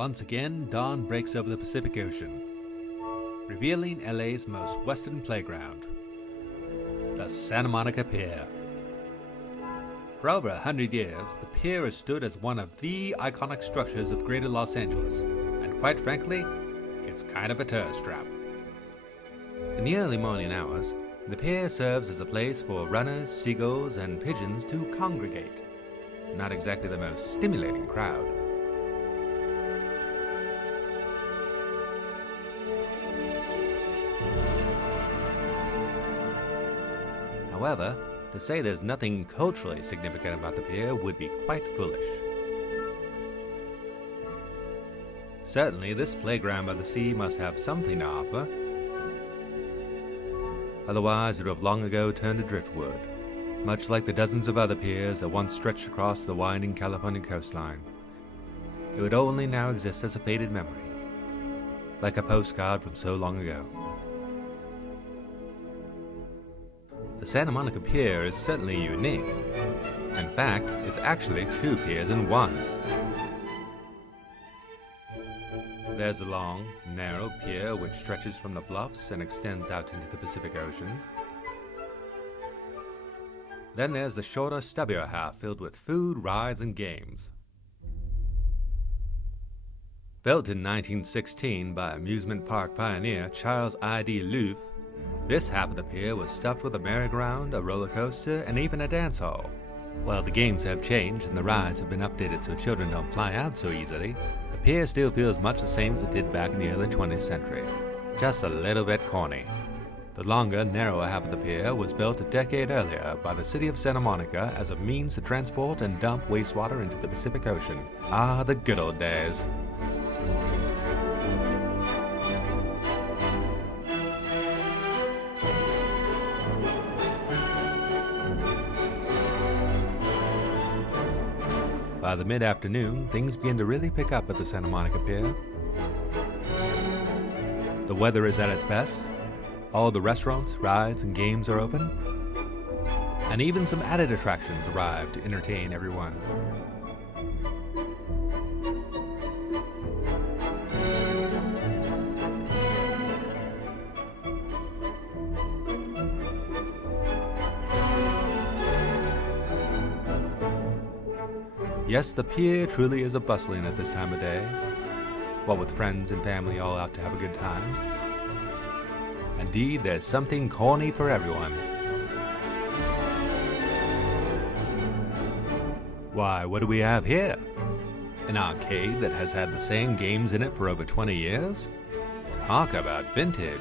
Once again, dawn breaks over the Pacific Ocean, revealing LA's most western playground, the Santa Monica Pier. For over 100 years, the pier has stood as one of the iconic structures of greater Los Angeles, and quite frankly, it's kind of a tourist trap. In the early morning hours, the pier serves as a place for runners, seagulls, and pigeons to congregate. Not exactly the most stimulating crowd. However, to say there's nothing culturally significant about the pier would be quite foolish. Certainly, this playground by the sea must have something to offer. Otherwise, it would have long ago turned to driftwood, much like the dozens of other piers that once stretched across the winding California coastline. It would only now exist as a faded memory, like a postcard from so long ago. The Santa Monica Pier is certainly unique. In fact, it's actually two piers in one. There's the long, narrow pier which stretches from the bluffs and extends out into the Pacific Ocean. Then there's the shorter, stubbier half filled with food, rides, and games. Built in 1916 by amusement park pioneer Charles I.D. Louf, this half of the pier was stuffed with a merry-go-round, a roller coaster, and even a dance hall. While the games have changed and the rides have been updated so children don't fly out so easily, the pier still feels much the same as it did back in the early 20th century. Just a little bit corny. The longer, narrower half of the pier was built a decade earlier by the city of Santa Monica as a means to transport and dump wastewater into the Pacific Ocean. Ah, the good old days. By the mid-afternoon, things begin to really pick up at the Santa Monica Pier. The weather is at its best. All the restaurants, rides, and games are open. And even some added attractions arrive to entertain everyone. Yes, the pier truly is a bustling at this time of day, what with friends and family all out to have a good time. Indeed, there's something corny for everyone. Why, what do we have here? An arcade that has had the same games in it for over 20 years? Talk about vintage.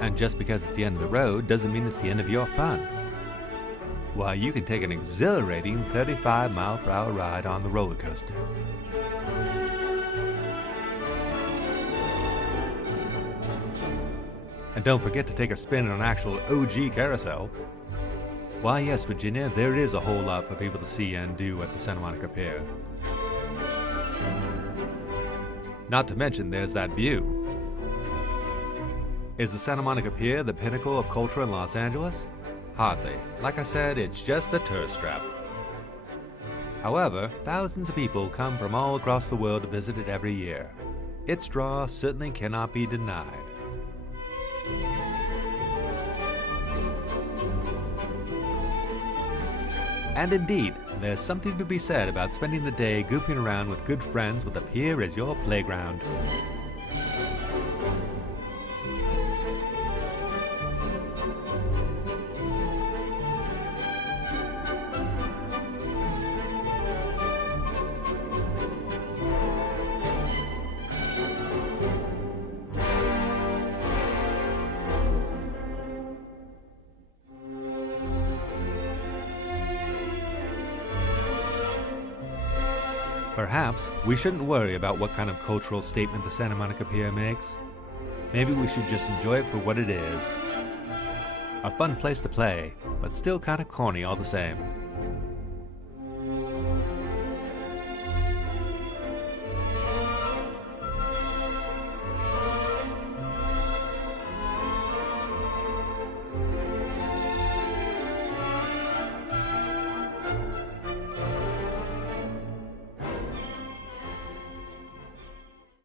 And just because it's the end of the road doesn't mean it's the end of your fun. Why, you can take an exhilarating 35-mile-per-hour ride on the roller coaster. And don't forget to take a spin on an actual OG carousel. Why, yes, Virginia, there is a whole lot for people to see and do at the Santa Monica Pier. Not to mention, there's that view. Is the Santa Monica Pier the pinnacle of culture in Los Angeles? Hardly. Like I said, it's just a tourist trap. However, thousands of people come from all across the world to visit it every year. Its draw certainly cannot be denied. And indeed, there's something to be said about spending the day goofing around with good friends with the pier as your playground. Perhaps we shouldn't worry about what kind of cultural statement the Santa Monica Pier makes. Maybe we should just enjoy it for what it is. A fun place to play, but still kinda corny all the same.